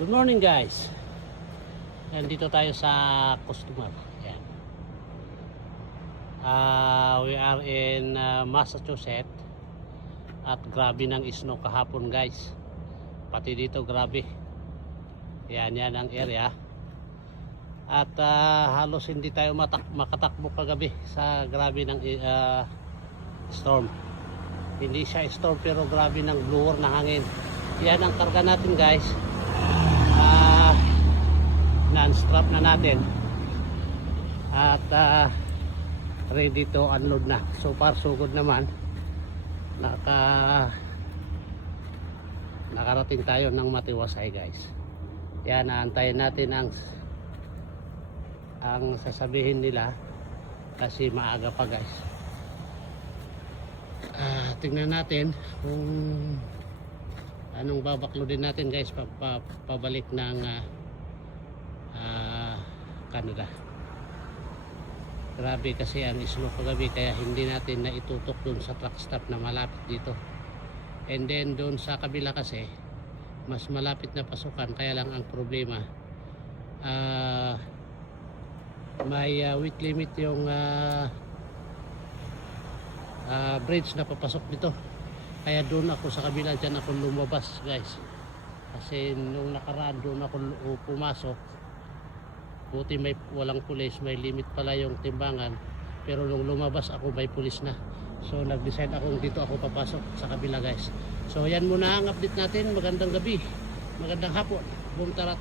Good morning guys. Nandito tayo sa customer. Yan. We are in Massachusetts. At grabe ng snow kahapon guys. Pati dito grabe. Yan ang area. At halos hindi tayo makatakbo kagabi sa grabe ng storm. Hindi siya storm pero grabe ng blower na hangin. Yan ang karga natin guys. Non-strap na natin at ready to unload na. So far so good naman. Nakarating tayo ng matiwasay guys. Yan, naantayin natin ang sasabihin nila kasi maaga pa guys. Tingnan natin kung anong babaklodin natin guys pabalik ng Canada. Grabe kasi ang snow kagabi kaya hindi natin na itutok dun sa truck stop na malapit dito. And then dun sa kabila kasi mas malapit na pasukan, kaya lang ang problema may weight limit yung bridge na papasok dito. Kaya doon ako sa kabila, dyan ako lumabas guys. Kasi nung nakaraan doon ako pumasok, buti may walang pulis, may limit pala yung timbangan. Pero nung lumabas ako may pulis na. So nag-decide ako dito ako papasok sa kabila guys. So yan muna ang update natin. Magandang gabi, magandang hapon. Boom, tara.